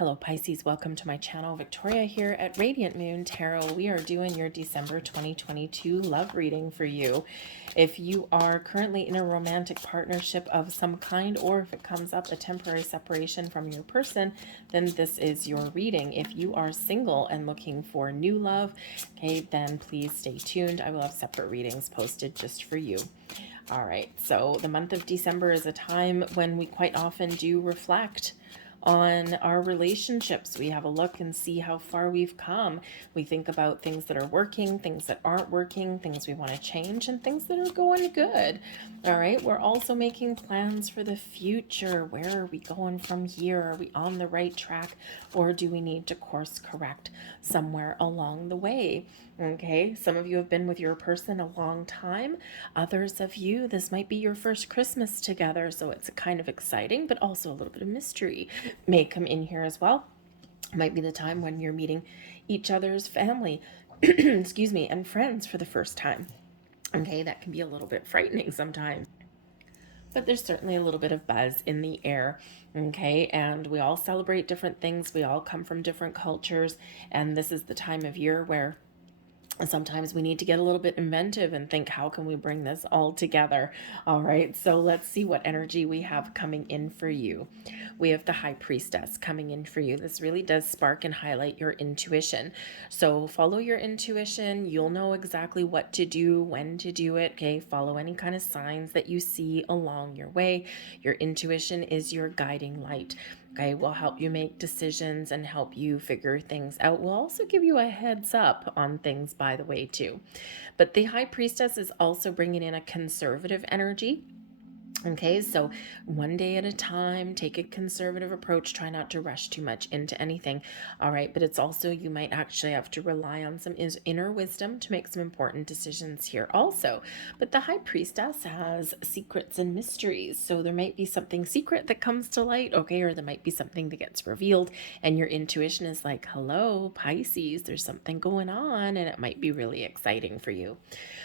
Hello Pisces, welcome to my channel. Victoria here at Radiant Moon Tarot. We are doing your December 2022 love reading for you. If you are currently in a romantic partnership of some kind, or if it comes up a temporary separation from your person, then this is your reading. If you are single and looking for new love, okay, then please stay tuned. I will have separate readings posted just for you. All right, so the month of December is a time when we quite often do reflect on our relationships. We have a look and see how far we've come. We think about things that are working, things that aren't working, things we want to change, and things that are going good. All right, we're also making plans for the future. Where are we going from here? Are we on the right track, or do we need to course correct somewhere along the way? Okay, some of you have been with your person a long time. Others of you, this might be your first Christmas together, so it's kind of exciting, but also a little bit of mystery may come in here as well. It might be the time when you're meeting each other's family, excuse me, and friends for the first time. Okay, that can be a little bit frightening sometimes, but there's certainly a little bit of buzz in the air. Okay, and we all celebrate different things. We all come from different cultures, and this is the time of year where sometimes we need to get a little bit inventive and think, how can we bring this all together? All right, so let's see what energy we have coming in for you. We have the High Priestess coming in for you. This really does spark and highlight your intuition. So follow your intuition. You'll know exactly what to do, when to do it. Okay, follow any kind of signs that you see along your way. Your intuition is your guiding light. Okay, will help you make decisions and help you figure things out. We'll also give you a heads up on things, by the way, too. But the High Priestess is also bringing in a conservative energy. Okay, so one day at a time, take a conservative approach, try not to rush too much into anything. All right, but it's also, you might actually have to rely on some inner wisdom to make some important decisions here also. But the High Priestess has secrets and mysteries, so there might be something secret that comes to light, okay, or there might be something that gets revealed, and your intuition is like, hello, Pisces, there's something going on, and it might be really exciting for you.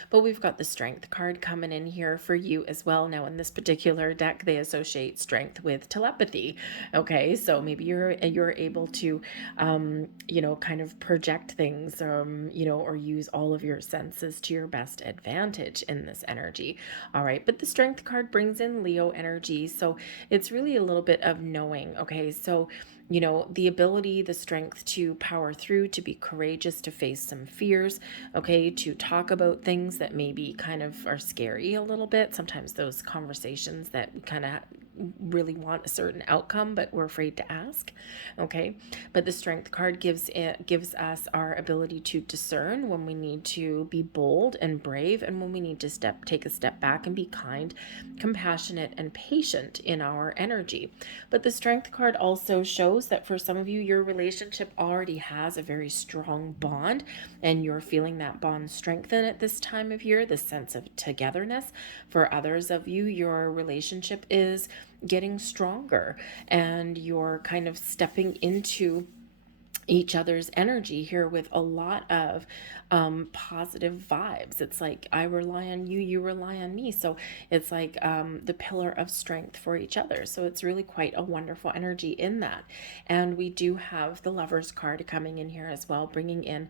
But we've got the Strength card coming in here for you as well. Now, in this particular deck, they associate strength with telepathy. Okay, so maybe you're able to, kind of project things, or use all of your senses to your best advantage in this energy. All right, but the Strength card brings in Leo energy, so it's really a little bit of knowing. Okay, so the ability, the strength to power through, to be courageous, to face some fears, okay, to talk about things that maybe kind of are scary a little bit. Sometimes those conversations that we kind of really want a certain outcome, but we're afraid to ask. Okay, but the Strength card gives us our ability to discern when we need to be bold and brave, and when we need to take a step back and be kind, compassionate, and patient in our energy. But the Strength card also shows that for some of you, your relationship already has a very strong bond, and you're feeling that bond strengthen at this time of year, the sense of togetherness. For others of you, your relationship is getting stronger, and you're kind of stepping into each other's energy here with a lot of positive vibes. It's like, I rely on you, you rely on me. So it's like the pillar of strength for each other. So it's really quite a wonderful energy in that. And we do have the Lovers card coming in here as well, bringing in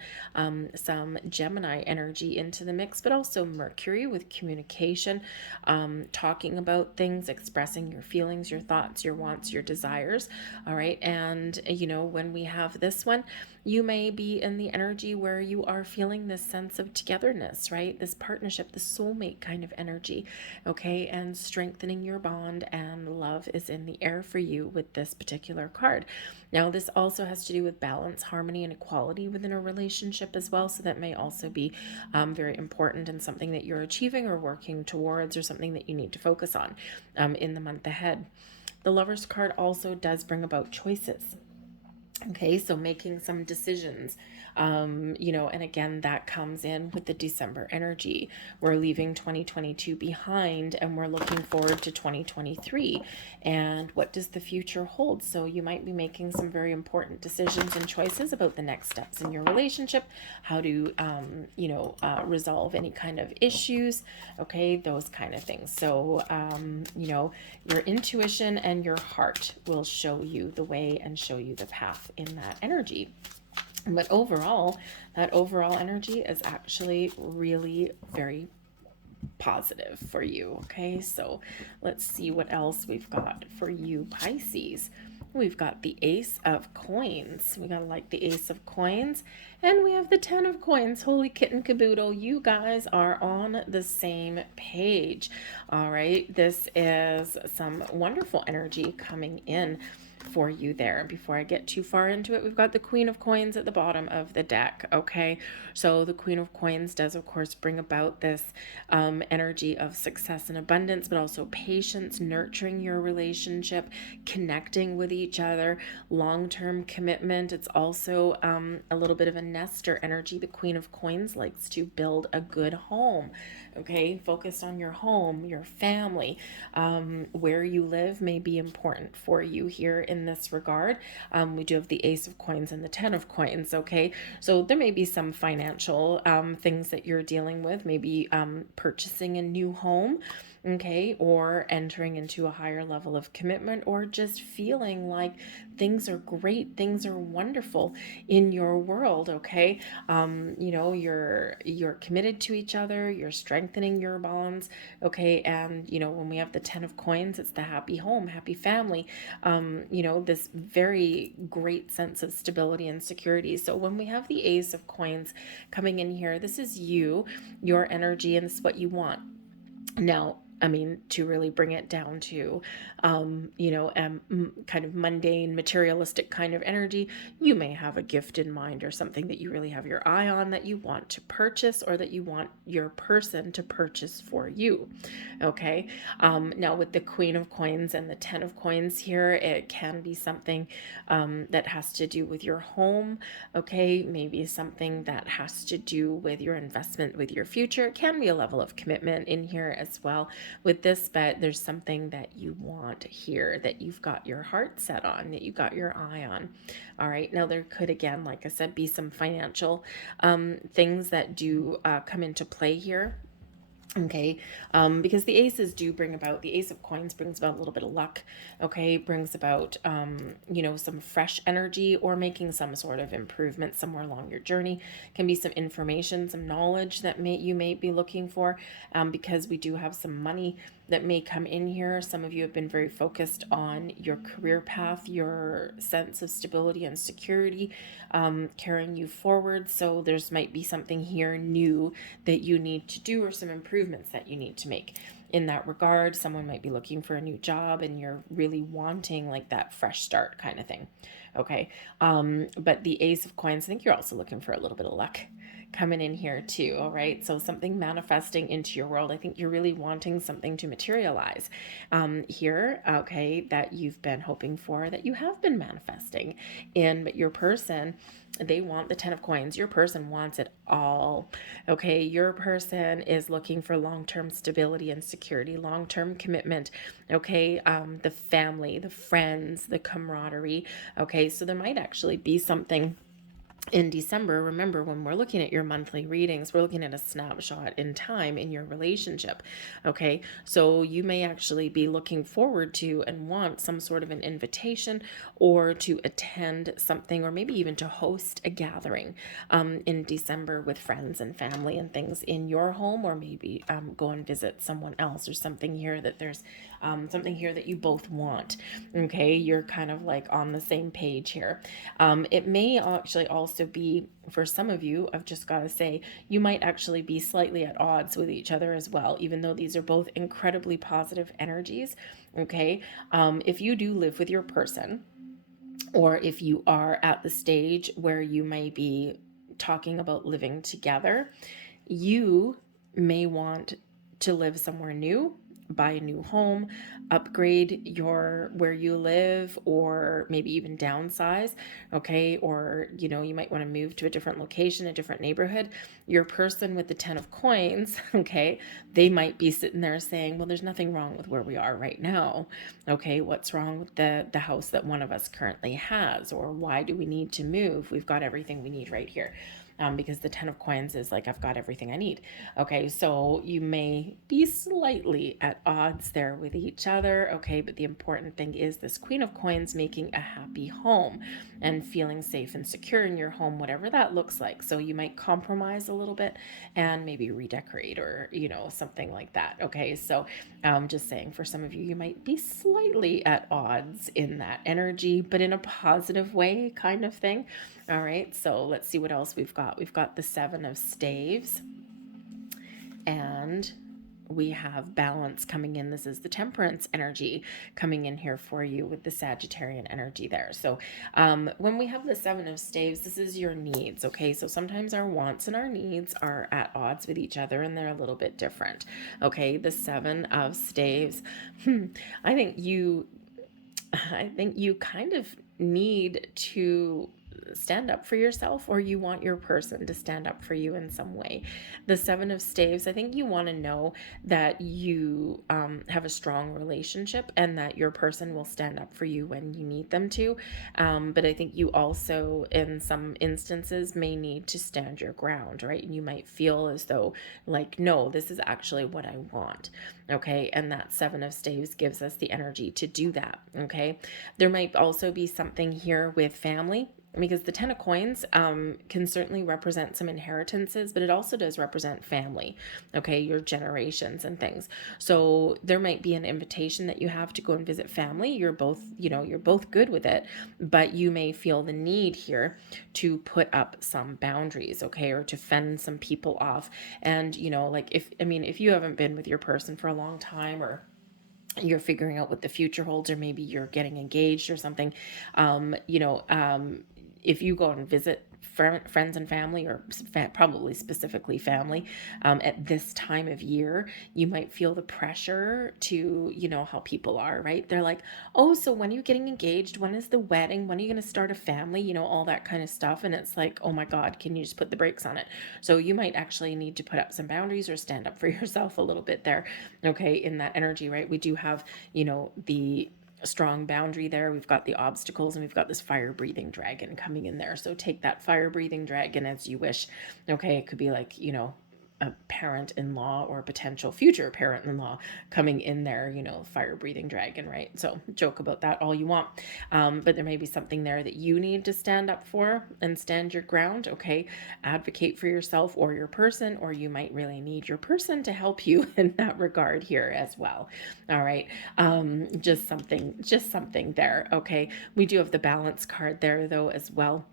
some Gemini energy into the mix, but also Mercury with communication, talking about things, expressing your feelings, your thoughts, your wants, your desires. All right, and when we have this one, you may be in the energy where you are feeling this sense of togetherness, right? This partnership, the soulmate kind of energy, okay? And strengthening your bond, and love is in the air for you with this particular card. Now, this also has to do with balance, harmony, and equality within a relationship as well. So that may also be very important, and something that you're achieving or working towards, or something that you need to focus on in the month ahead. The Lovers card also does bring about choices. Okay, so making some decisions, and again, that comes in with the December energy. We're leaving 2022 behind and we're looking forward to 2023. And what does the future hold? So you might be making some very important decisions and choices about the next steps in your relationship, how to, resolve any kind of issues, okay, those kind of things. So, your intuition and your heart will show you the way and show you the path in that energy. But overall, that overall energy is actually really very positive for you. Okay, so let's see what else we've got for you, Pisces. We've got the Ace of Coins. We gotta like the Ace of Coins. And we have the Ten of Coins. Holy kitten caboodle. You guys are on the same page. All right. This is some wonderful energy coming in for you there. Before I get too far into it, we've got the Queen of Coins at the bottom of the deck. Okay, so the Queen of Coins does, of course, bring about this energy of success and abundance, but also patience, nurturing your relationship, connecting with each other, long-term commitment. It's also a little bit of a nester energy. The Queen of Coins likes to build a good home. Okay, focused on your home, your family, where you live may be important for you here in this regard. We do have the Ace of Coins and the Ten of Coins. Okay, so there may be some financial things that you're dealing with, maybe purchasing a new home, okay, or entering into a higher level of commitment, or just feeling like things are great, things are wonderful in your world. Okay, you're committed to each other, you're strengthening your bonds. Okay, and when we have the Ten of Coins, it's the happy home, happy family, this very great sense of stability and security. So when we have the Ace of Coins coming in here, this is your energy, and this is what you want. Now, I mean, to really bring it down to, kind of mundane, materialistic kind of energy, you may have a gift in mind or something that you really have your eye on that you want to purchase, or that you want your person to purchase for you. Okay. Now, with the Queen of Coins and the Ten of Coins here, it can be something that has to do with your home. Okay. Maybe something that has to do with your investment, with your future. It can be a level of commitment in here as well with this, but there's something that you want here that you've got your heart set on, that you got your eye on. All right, now there could, again, like I said, be some financial things that do come into play here. Okay, because the aces do bring about, the Ace of Coins brings about a little bit of luck. Okay, brings about some fresh energy, or making some sort of improvement somewhere along your journey. Can be some information, some knowledge that you may be looking for, because we do have some money that may come in here. Some of you have been very focused on your career path, your sense of stability and security, carrying you forward. So there's might be something here new that you need to do, or some improvements that you need to make in that regard. Someone might be looking for a new job and you're really wanting like that fresh start kind of thing. Okay. But the Ace of Coins, I think you're also looking for a little bit of luck coming in here too. All right, so something manifesting into your world. I think you're really wanting something to materialize here, okay, that you've been hoping for, that you have been manifesting in. But your person, they want the Ten of Coins. Your person wants it all. Okay, your person is looking for long-term stability and security, long-term commitment. Okay, the family, the friends, the camaraderie. Okay, so there might actually be something in December. Remember, when we're looking at your monthly readings, we're looking at a snapshot in time in your relationship. Okay, so you may actually be looking forward to and want some sort of an invitation, or to attend something, or maybe even to host a gathering in December with friends and family and things in your home, or maybe go and visit someone else, or something here that there's something here that you both want. Okay, you're kind of like on the same page here. It may actually also be, for some of you, I've just got to say, you might actually be slightly at odds with each other as well, even though these are both incredibly positive energies. Okay, if you do live with your person, or if you are at the stage where you may be talking about living together, you may want to live somewhere new, buy a new home, upgrade your where you live, or maybe even downsize, okay? Or, you might want to move to a different location, a different neighborhood. Your person with the 10 of coins, okay, they might be sitting there saying, well, there's nothing wrong with where we are right now. Okay, what's wrong with the house that one of us currently has? Or why do we need to move? We've got everything we need right here. Because the 10 of coins is like, I've got everything I need. Okay, so you may be slightly at odds there with each other. Okay, but the important thing is this Queen of Coins making a happy home and feeling safe and secure in your home, whatever that looks like. So you might compromise a little bit and maybe redecorate, or, something like that. Okay, so just saying, for some of you, you might be slightly at odds in that energy, but in a positive way, kind of thing. All right, so let's see what else we've got. We've got the 7 of Staves, and we have balance coming in. This is the Temperance energy coming in here for you with the Sagittarian energy there. So when we have the 7 of Staves, this is your needs, okay? So sometimes our wants and our needs are at odds with each other, and they're a little bit different, okay? The 7 of Staves, I think you kind of need to stand up for yourself, or you want your person to stand up for you in some way. The 7 of Staves, I think you want to know that you have a strong relationship and that your person will stand up for you when you need them to. But I think you also, in some instances, may need to stand your ground, right? And you might feel as though, like, no, this is actually what I want. Okay, and that 7 of Staves gives us the energy to do that. Okay, there might also be something here with family, because the 10 of coins can certainly represent some inheritances, but it also does represent family, okay, your generations and things. So there might be an invitation that you have to go and visit family. You're both good with it, but you may feel the need here to put up some boundaries, okay, or to fend some people off. And like, if you haven't been with your person for a long time, or you're figuring out what the future holds, or maybe you're getting engaged or something, if you go and visit friends and family, or probably specifically family, at this time of year, you might feel the pressure to, how people are, right? They're like, oh, so when are you getting engaged? When is the wedding? When are you going to start a family? All that kind of stuff. And it's like, oh my God, can you just put the brakes on it? So you might actually need to put up some boundaries or stand up for yourself a little bit there. Okay, in that energy, right? We do have, the strong boundary there. We've got the obstacles, and we've got this fire breathing dragon coming in there. So take that fire breathing dragon as you wish. Okay, it could be like, a parent-in-law or a potential future parent-in-law coming in there, fire breathing dragon, right? So joke about that all you want, but there may be something there that you need to stand up for and stand your ground. Okay, advocate for yourself or your person, or you might really need your person to help you in that regard here as well. All right, just something there. Okay, we do have the balance card there though as well.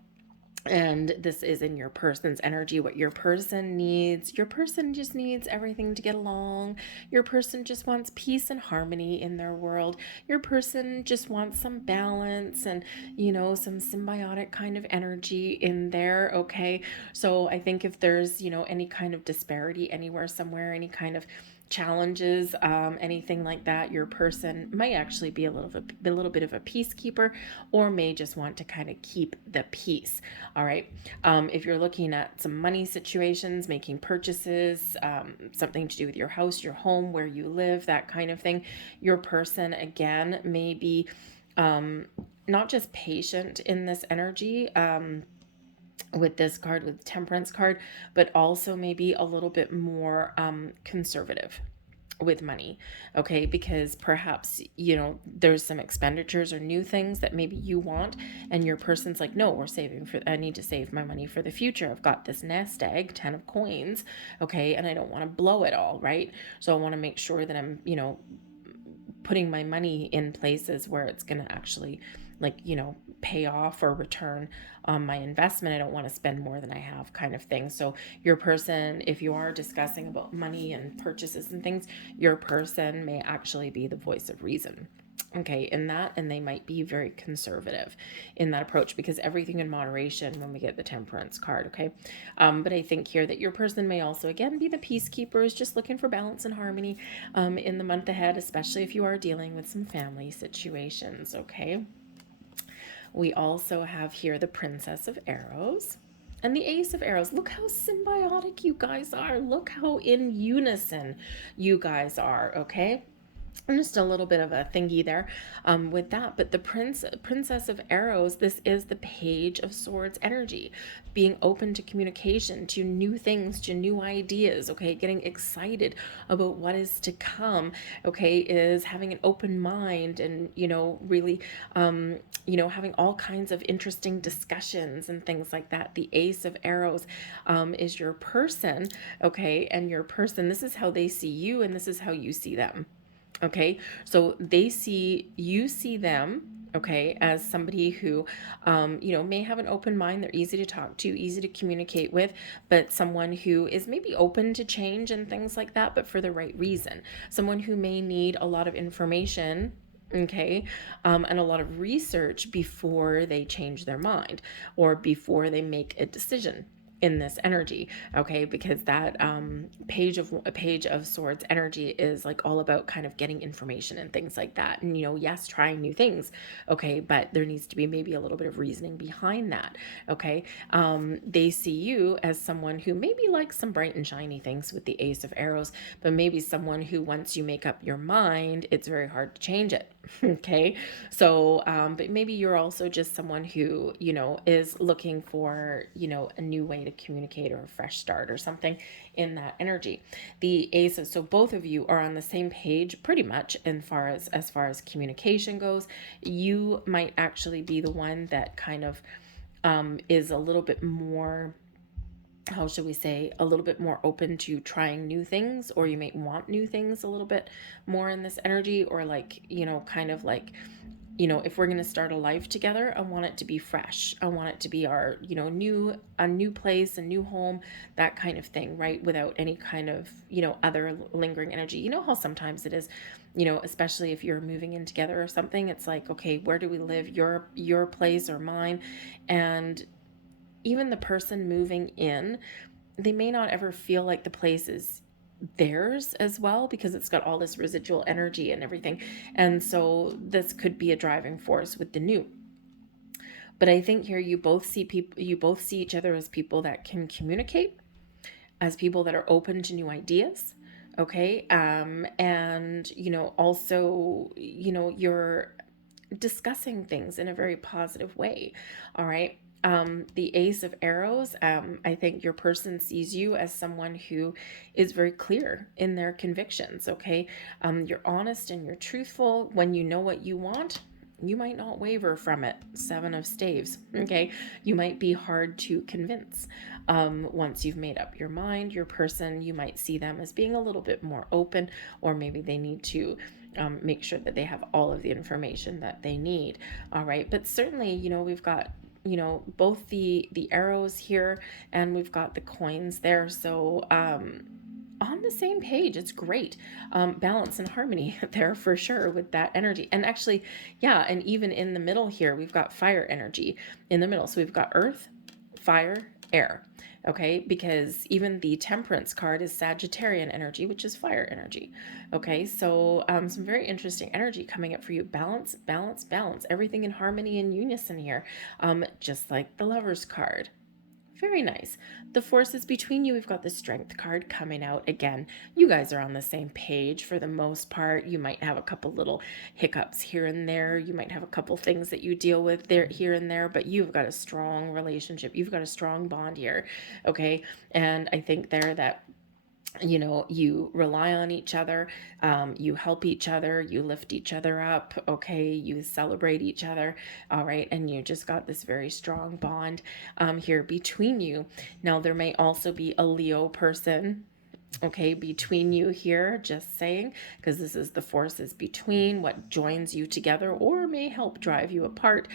And this is in your person's energy, what your person needs. Your person just needs everything to get along. Your person just wants peace and harmony in their world. Your person just wants some balance and, some symbiotic kind of energy in there. Okay. So I think if there's, any kind of disparity anywhere, somewhere, any kind of challenges, anything like that, your person might actually be a little bit of a peacekeeper, or may just want to kind of keep the peace. All right. If you're looking at some money situations, making purchases, something to do with your house, your home, where you live, that kind of thing, your person again may be not just patient in this energy, with this card, with the Temperance card, but also maybe a little bit more conservative with money. Okay, because perhaps there's some expenditures or new things that maybe you want, and your person's like, no, I need to save my money for the future. I've got this nest egg, 10 of coins, okay, and I don't want to blow it all, right? So I want to make sure that I'm putting my money in places where it's going to actually pay off or return on my investment. I don't want to spend more than I have, kind of thing. So your person, if you are discussing about money and purchases and things, your person may actually be the voice of reason. Okay, in that, and they might be very conservative in that approach, because everything in moderation when we get the Temperance card. Okay, but I think here that your person may also again be the peacekeepers, just looking for balance and harmony in the month ahead, especially if you are dealing with some family situations. Okay, we also have here the Princess of Arrows and the Ace of Arrows. Look how symbiotic you guys are. Look how in unison you guys are. Okay, and just a little bit of a thingy there with that. But the Princess of Arrows, this is the Page of Swords energy, being open to communication, to new things, to new ideas. Okay, getting excited about what is to come. Okay, is having an open mind, and really having all kinds of interesting discussions and things like that. The Ace of Arrows is your person. Okay, and your person, this is how they see you, and this is how you see them. Okay, so you see them, okay, as somebody who, may have an open mind. They're easy to talk to, easy to communicate with, but someone who is maybe open to change and things like that, but for the right reason. Someone who may need a lot of information, okay, and a lot of research before they change their mind or before they make a decision in this energy. Okay, because that page of swords energy is like all about kind of getting information and things like that, and yes, trying new things. Okay, but there needs to be maybe a little bit of reasoning behind that. Okay, they see you as someone who maybe likes some bright and shiny things with the Ace of Arrows, but maybe someone who, once you make up your mind, it's very hard to change it. Okay, so but maybe you're also just someone who is looking for a new way to communicate or a fresh start or something in that energy. The Ace of, so both of you are on the same page pretty much as far as communication goes. You might actually be the one that kind of is a little bit more, how should we say, a little bit more open to trying new things, or you may want new things a little bit more in this energy, or like, kind of like, if we're going to start a life together, I want it to be fresh. I want it to be our, a new place, a new home, that kind of thing, right? Without any kind of, other lingering energy. You know how sometimes it is, especially if you're moving in together or something, it's like, okay, where do we live? Your place or mine? And even the person moving in, they may not ever feel like the place is theirs as well, because it's got all this residual energy and everything. And so this could be a driving force with the new. But I think here you both see each other as people that can communicate, as people that are open to new ideas. Okay, and also you're discussing things in a very positive way. All right. The Ace of Arrows, I think your person sees you as someone who is very clear in their convictions. Okay, you're honest and you're truthful. When you know what you want, you might not waver from it. Seven of Staves. Okay, you might be hard to convince. Once you've made up your mind, your person, you might see them as being a little bit more open, or maybe they need to make sure that they have all of the information that they need. All right, but certainly, we've got both the arrows here, and we've got the coins there, so on the same page. It's great. Balance and harmony there for sure with that energy. And actually, yeah, and even in the middle here, we've got fire energy in the middle. So we've got earth, fire, air. Okay, because even the Temperance card is Sagittarian energy, which is fire energy. Okay, so some very interesting energy coming up for you. Balance, balance, balance. Everything in harmony and unison here, just like the Lovers card. Very nice. The forces between you, we've got the Strength card coming out again. You guys are on the same page for the most part. You might have a couple little hiccups here and there. You might have a couple things that you deal with there, here and there, but you've got a strong relationship. You've got a strong bond here. Okay. And I think there that you rely on each other, you help each other, you lift each other up. Okay, you celebrate each other. All right, and you just got this very strong bond here between you. Now there may also be a Leo person Okay, between you here, just saying, because this is the forces between what joins you together or may help drive you apart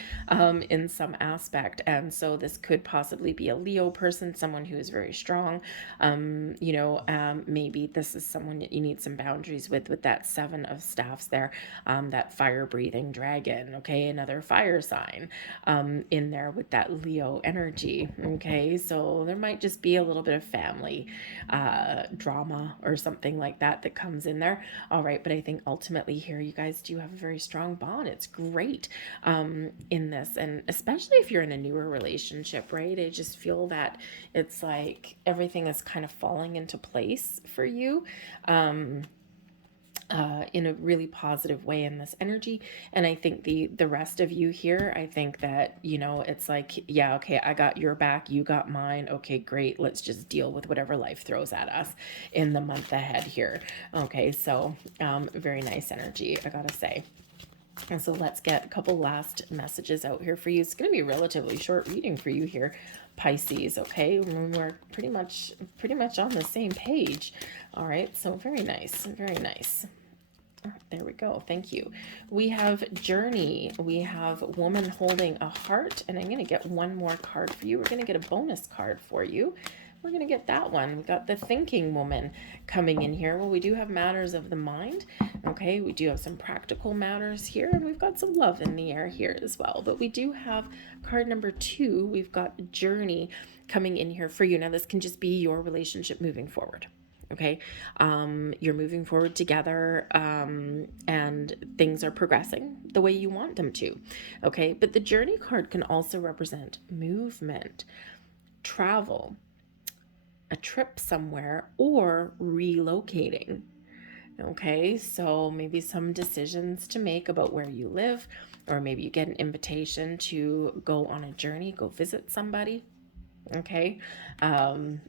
in some aspect. And so this could possibly be a Leo person, someone who is very strong. Maybe this is someone that you need some boundaries with that Seven of Staffs there, that fire breathing dragon. Okay, another fire sign in there with that Leo energy. Okay, so there might just be a little bit of family drama or something like that comes in there. All right, but I think ultimately here you guys do have a very strong bond. It's great in this, and especially if you're in a newer relationship, right? I just feel that it's like everything is kind of falling into place for you. In a really positive way in this energy. And I think the rest of you here, I think that, it's like, yeah, okay, I got your back, you got mine. Okay, great. Let's just deal with whatever life throws at us in the month ahead here. Okay, so very nice energy, I gotta say. And so let's get a couple last messages out here for you. It's going to be a relatively short reading for you here, Pisces. Okay, we're pretty much on the same page. All right, so very nice, very nice. There we go. Thank you. We have Journey. We have Woman Holding a Heart. And I'm going to get one more card for you. We're going to get a bonus card for you. We're going to get that one. We got the Thinking Woman coming in here. Well, we do have matters of the mind. Okay, we do have some practical matters here. And we've got some love in the air here as well. But we do have card number 2. We've got Journey coming in here for you. Now, this can just be your relationship moving forward. Okay, you're moving forward together, and things are progressing the way you want them to. Okay, but the Journey card can also represent movement, travel, a trip somewhere, or relocating. Okay, so maybe some decisions to make about where you live, or maybe you get an invitation to go on a journey, go visit somebody. Okay,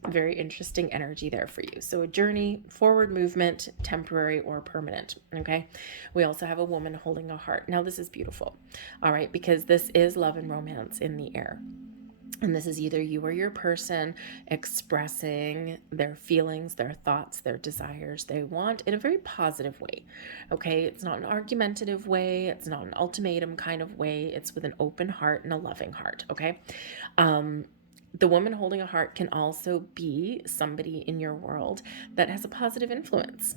very interesting energy there for you. So a journey, forward movement, temporary or permanent. Okay, we also have a woman holding a heart. Now this is beautiful. All right, because this is love and romance in the air. And this is either you or your person expressing their feelings, their thoughts, their desires they want in a very positive way. Okay, it's not an argumentative way. It's not an ultimatum kind of way. It's with an open heart and a loving heart. Okay. The woman holding a heart can also be somebody in your world that has a positive influence.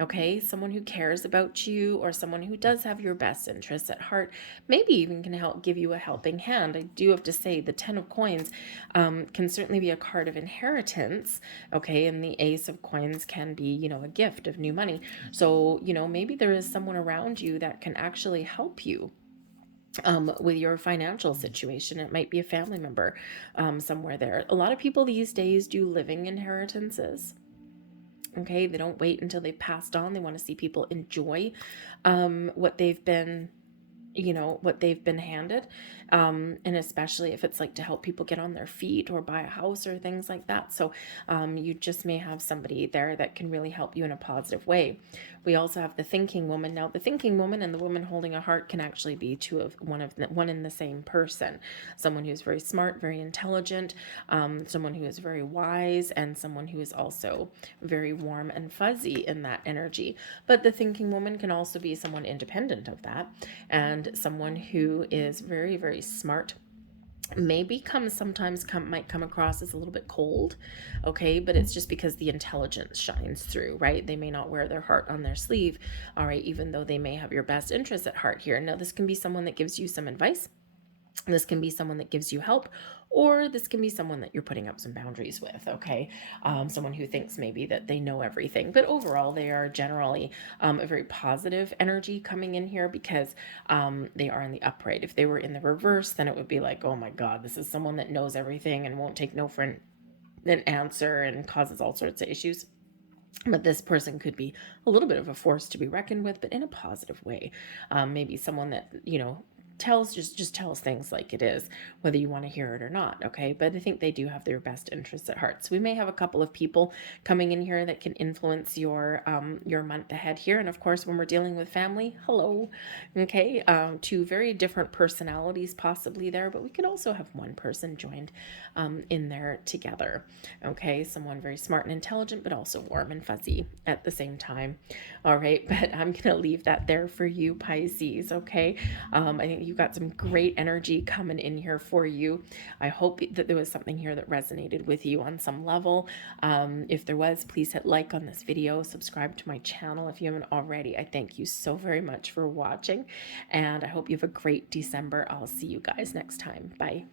Okay, someone who cares about you, or someone who does have your best interests at heart, maybe even can help give you a helping hand. I do have to say the 10 of coins can certainly be a card of inheritance. Okay, and the Ace of coins can be, a gift of new money. So, maybe there is someone around you that can actually help you with your financial situation. It might be a family member somewhere there. A lot of people these days do living inheritances. Okay, they don't wait until they've passed on. They want to see people enjoy what they've been handed, and especially if it's like to help people get on their feet or buy a house or things like that. So you just may have somebody there that can really help you in a positive way. We also have the Thinking Woman. Now the Thinking Woman and the woman holding a heart can actually be one in the same person. Someone who's very smart, very intelligent, someone who is very wise, and someone who is also very warm and fuzzy in that energy. But the Thinking Woman can also be someone independent of that, and someone who is very, very smart. Might come across as a little bit cold. Okay, but it's just because the intelligence shines through, right? They may not wear their heart on their sleeve. All right, even though they may have your best interests at heart here. Now this can be someone that gives you some advice. This can be someone that gives you help, or this can be someone that you're putting up some boundaries with. Okay, someone who thinks maybe that they know everything, but overall they are generally a very positive energy coming in here, because they are in the upright. If they were in the reverse, then it would be like, oh my god, this is someone that knows everything and won't take no for an answer and causes all sorts of issues. But this person could be a little bit of a force to be reckoned with, but in a positive way. Maybe someone that tells just tells things like it is, whether you want to hear it or not. Okay, but I think they do have their best interests at heart. So we may have a couple of people coming in here that can influence your month ahead here. And of course, when we're dealing with family, hello. Okay, two very different personalities possibly there, but we could also have one person joined in there together. Okay, someone very smart and intelligent, but also warm and fuzzy at the same time. All right, but I'm gonna leave that there for you, Pisces. Okay, I think you've got some great energy coming in here for you. I hope that there was something here that resonated with you on some level. If there was, please hit like on this video, subscribe to my channel if you haven't already. I thank you so very much for watching, and I hope you have a great December. I'll see you guys next time. Bye.